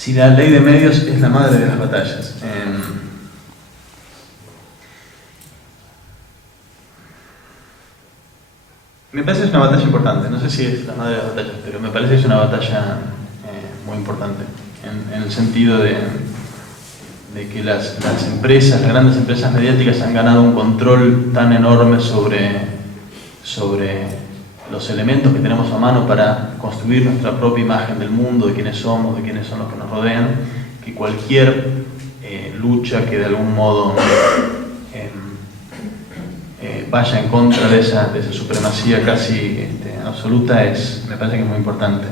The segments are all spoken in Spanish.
si la ley de medios es la madre de las batallas. Me parece que es una batalla importante, no sé si es la madre de las batallas, pero me parece que es una batalla muy importante, en el sentido de que las empresas, las grandes empresas mediáticas han ganado un control tan enorme sobre los elementos que tenemos a mano para construir nuestra propia imagen del mundo, de quiénes somos, de quiénes son los que nos rodean, que cualquier lucha que de algún modo vaya en contra de esa supremacía casi absoluta me parece que es muy importante.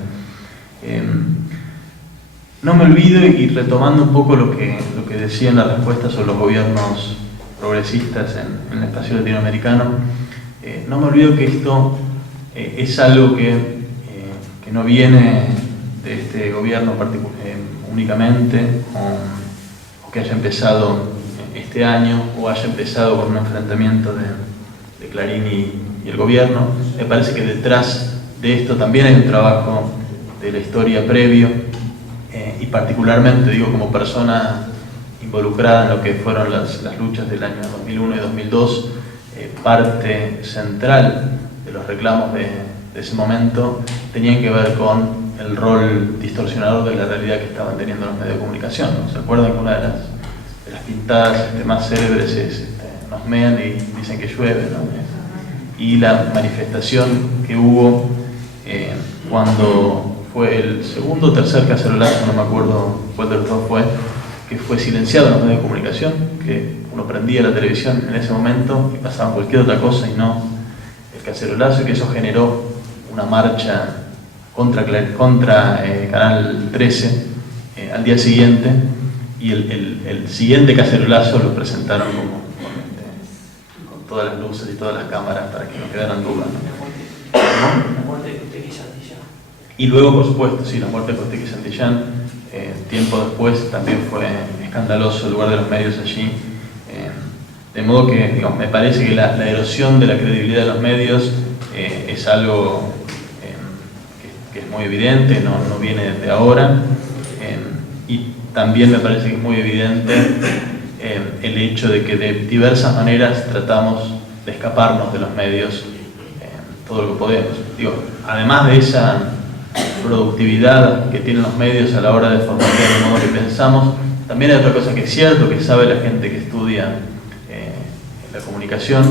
No me olvido, y retomando un poco lo que decía en la respuesta sobre los gobiernos progresistas en el espacio latinoamericano, no me olvido que esto es algo que no viene de este gobierno únicamente, o que haya empezado este año, o haya empezado con un enfrentamiento de Clarín y el gobierno. Me parece que detrás de esto también hay un trabajo de la historia previo, y particularmente, digo, como persona involucrada en lo que fueron las luchas del año 2001 y 2002, parte central de los reclamos de ese momento tenían que ver con el rol distorsionador de la realidad que estaban teniendo los medios de comunicación, ¿no? ¿Se acuerdan que una de las pintadas más célebres es nos mean y dicen que llueve, ¿no? Y la manifestación que hubo cuando fue el segundo o tercer cacerolazo, no me acuerdo cuál de los dos fue, que fue silenciado en los medios de comunicación, que uno prendía la televisión en ese momento y pasaba cualquier otra cosa y no el cacerolazo, y que eso generó una marcha contra Canal 13 al día siguiente, y el siguiente cacerolazo lo presentaron con todas las luces y todas las cámaras para que no quedaran dudas, ¿no? La muerte de Costequi y Santillán. Y luego, por supuesto, sí, la muerte de Costequi y Santillán, tiempo después también fue escandaloso el lugar de los medios allí, de modo que, digamos, me parece que la erosión de la credibilidad de los medios es algo que es muy evidente, no viene de ahora, y también me parece que es muy evidente el hecho de que de diversas maneras tratamos de escaparnos de los medios todo lo que podemos. Digo, además de esa productividad que tienen los medios a la hora de formatear el modo que pensamos, también hay otra cosa que es cierto, que sabe la gente que estudia la comunicación,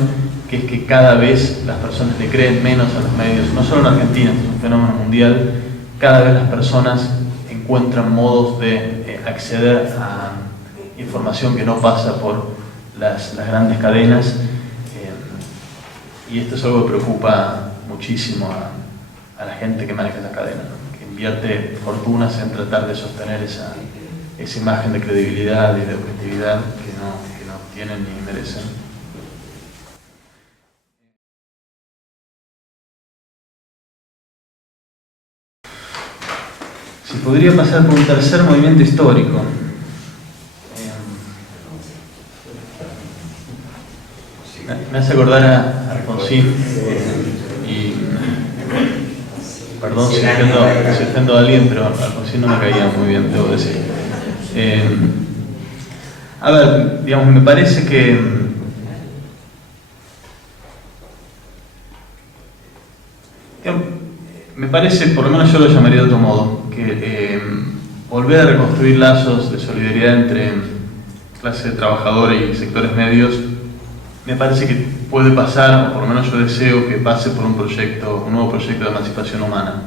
que es que cada vez las personas le creen menos a los medios, no solo en Argentina, es un fenómeno mundial. Cada vez las personas encuentran modos de acceder a información que no pasa por las grandes cadenas, y esto es algo que preocupa muchísimo a la gente que maneja esa cadena, ¿no? Que invierte fortunas en tratar de sostener esa imagen de credibilidad y de objetividad que no tienen ni merecen. Si podría pasar por un tercer movimiento histórico. Me hace acordar a Alfonsín, y perdón si ofendo a alguien, pero Alfonsín no me caía muy bien, debo decir. A ver, digamos, me parece que por lo menos yo lo llamaría de otro modo, que volver a reconstruir lazos de solidaridad entre clase trabajadora y sectores medios, me parece que puede pasar, o por lo menos yo deseo que pase por un nuevo proyecto de emancipación humana.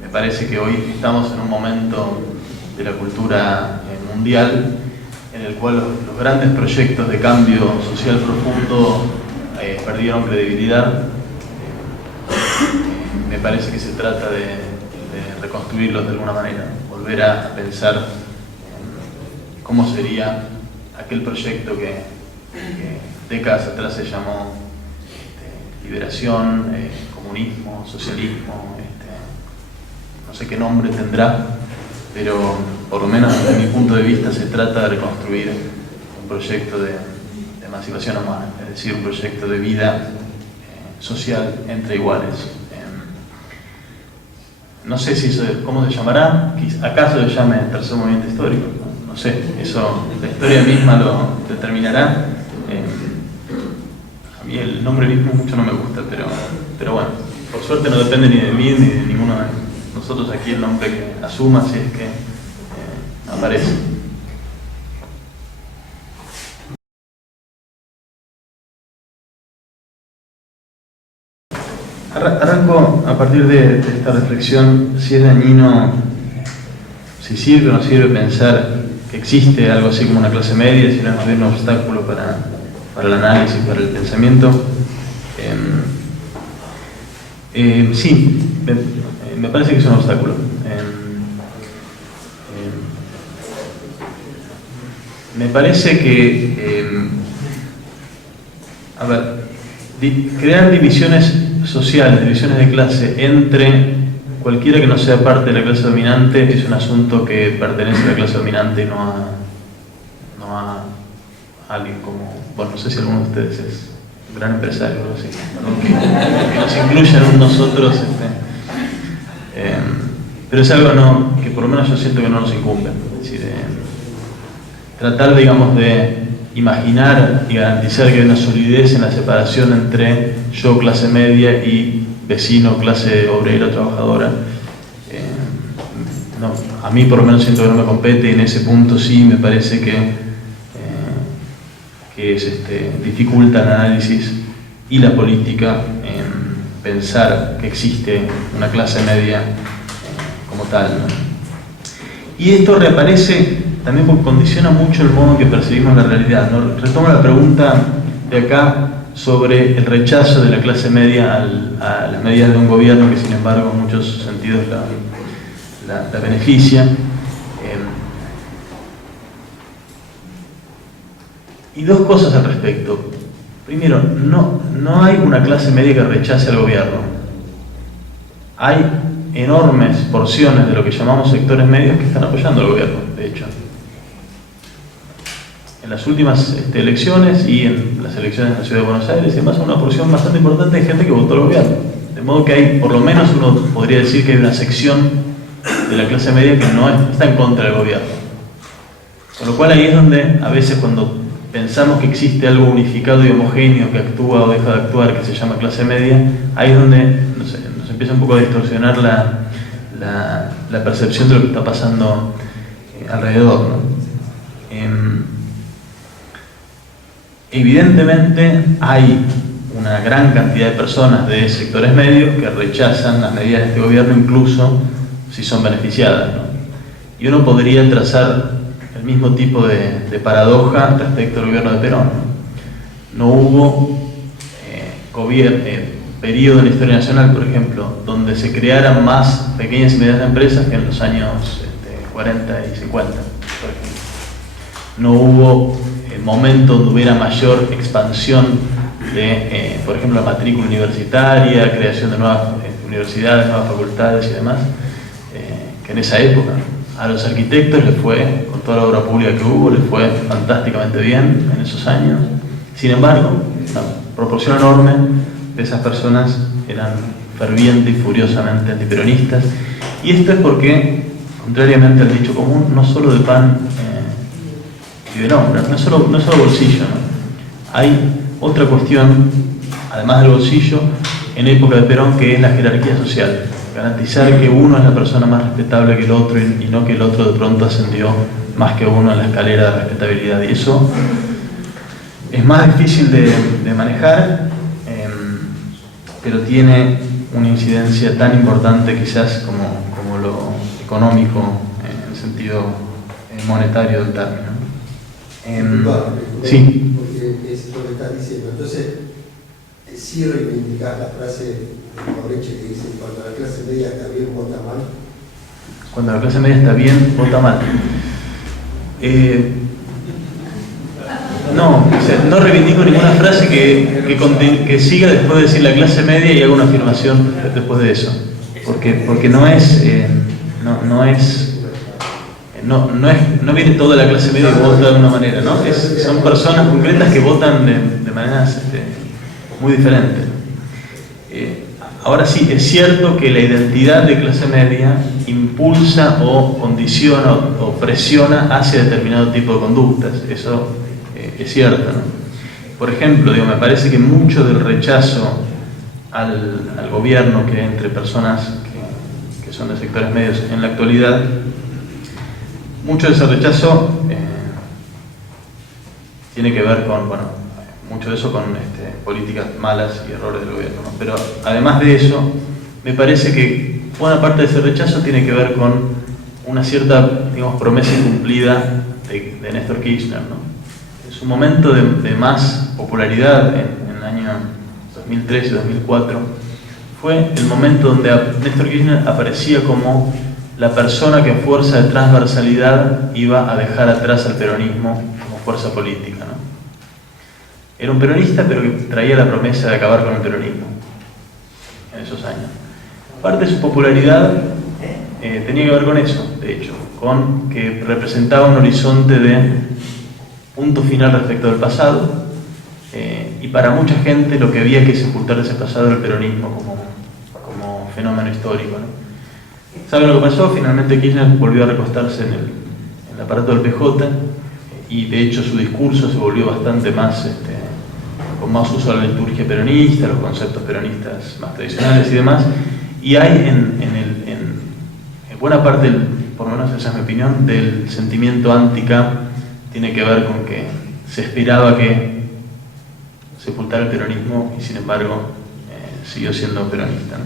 Me parece que hoy estamos en un momento de la cultura mundial en el cual los grandes proyectos de cambio social profundo perdieron credibilidad. Me parece que se trata de reconstruirlos de alguna manera, volver a pensar cómo sería aquel proyecto que décadas atrás se llamó liberación, comunismo, socialismo, no sé qué nombre tendrá, pero por lo menos desde mi punto de vista se trata de reconstruir un proyecto de emancipación humana, es decir, un proyecto de vida social entre iguales. no sé si eso, cómo se llamará, acaso se llame tercer movimiento histórico, no sé, eso la historia misma lo determinará. A mí el nombre mismo mucho no me gusta, pero bueno, por suerte no depende ni de mí ni de ninguno de nosotros aquí el nombre que asuma si es que aparece. Arranco a partir de esta reflexión, si es dañino, si sirve o no sirve pensar que existe algo así como una clase media, si no es más bien un obstáculo para el análisis, para el pensamiento. Sí, me parece que es un obstáculo. Me parece que, a ver, crear divisiones sociales, divisiones de clase entre cualquiera que no sea parte de la clase dominante es un asunto que pertenece a la clase dominante y no a alguien como, bueno, no sé si alguno de ustedes es un gran empresario o algo así, que nos incluya en nosotros, pero es algo que por lo menos yo siento que no nos incumbe, es decir, tratar, digamos, de imaginar y garantizar que hay una solidez en la separación entre yo, clase media, y vecino, clase obrera, trabajadora. No, a mí por lo menos siento que no me compete, y en ese punto sí me parece que dificulta el análisis y la política en pensar que existe una clase media como tal, ¿no? Y esto reaparece también porque condiciona mucho el modo en que percibimos la realidad, ¿no? Retomo la pregunta de acá sobre el rechazo de la clase media a las medidas de un gobierno que sin embargo en muchos sentidos la beneficia. Y dos cosas al respecto. Primero, no hay una clase media que rechace al gobierno. Hay enormes porciones de lo que llamamos sectores medios que están apoyando al gobierno, de hecho. En las últimas elecciones y en las elecciones en la Ciudad de Buenos Aires, y además una porción bastante importante de gente que votó al gobierno. De modo que hay, por lo menos uno podría decir que hay una sección de la clase media que no está en contra del gobierno. Con lo cual ahí es donde a veces cuando pensamos que existe algo unificado y homogéneo que actúa o deja de actuar, que se llama clase media, ahí es donde nos empieza un poco a distorsionar la percepción de lo que está pasando alrededor, ¿no? Evidentemente hay una gran cantidad de personas de sectores medios que rechazan las medidas de este gobierno, incluso si son beneficiadas, ¿no? Y uno podría trazar el mismo tipo de paradoja respecto al gobierno de Perón. No hubo periodo en la historia nacional, por ejemplo, donde se crearan más pequeñas y medianas empresas que en los años 40 y 50, por ejemplo. No hubo momento donde hubiera mayor expansión de, por ejemplo, la matrícula universitaria, creación de nuevas universidades, nuevas facultades y demás, que en esa época. A los arquitectos les fue, con toda la obra pública que hubo, les fue fantásticamente bien en esos años. Sin embargo, una proporción enorme de esas personas eran fervientes y furiosamente antiperonistas. Y esto es porque, contrariamente al dicho común, no solo de pan vive el hombre, no solo bolsillo, ¿no? Hay otra cuestión, además del bolsillo, en época de Perón, que es la jerarquía social. Garantizar que uno es la persona más respetable que el otro y no que el otro de pronto ascendió más que uno en la escalera de respetabilidad. Y eso es más difícil de manejar, pero tiene una incidencia tan importante quizás como lo económico en el sentido monetario del término. Sí. Porque es lo que estás diciendo. Entonces, sí reivindicar la frase de Correche que dice: cuando la clase media está bien, vota mal. Cuando la clase media está bien, vota mal. No, o sea, no reivindico ninguna frase que siga después de decir la clase media y haga una afirmación después de eso. Porque no viene toda la clase media y vota de una manera, ¿no? Son personas concretas que votan de maneras muy diferentes. Ahora sí, es cierto que la identidad de clase media impulsa o condiciona o presiona hacia determinado tipo de conductas. Eso es cierto, ¿no? Por ejemplo, digo, me parece que mucho del rechazo al gobierno que hay entre personas que son de sectores medios en la actualidad, mucho de ese rechazo tiene que ver con, bueno, mucho de eso con políticas malas y errores del gobierno, ¿no? Pero además de eso, me parece que buena parte de ese rechazo tiene que ver con una cierta, digamos, promesa incumplida de Néstor Kirchner, ¿no? En su momento de más popularidad, en el año 2003 y 2004, fue el momento donde Néstor Kirchner aparecía como la persona que en fuerza de transversalidad iba a dejar atrás al peronismo como fuerza política, ¿no? Era un peronista, pero que traía la promesa de acabar con el peronismo en esos años. Parte de su popularidad tenía que ver con eso, de hecho, con que representaba un horizonte de punto final respecto del pasado, y para mucha gente lo que había que sepultar de ese pasado era el peronismo como fenómeno histórico, ¿no? ¿Saben lo que pasó? Finalmente Kirchner volvió a recostarse en el aparato del PJ, y de hecho su discurso se volvió bastante más, con más uso de la liturgia peronista, los conceptos peronistas más tradicionales y demás, y hay en buena parte, por lo menos esa es mi opinión, del sentimiento anti-K, tiene que ver con que se esperaba que sepultara el peronismo y sin embargo siguió siendo peronista, ¿no?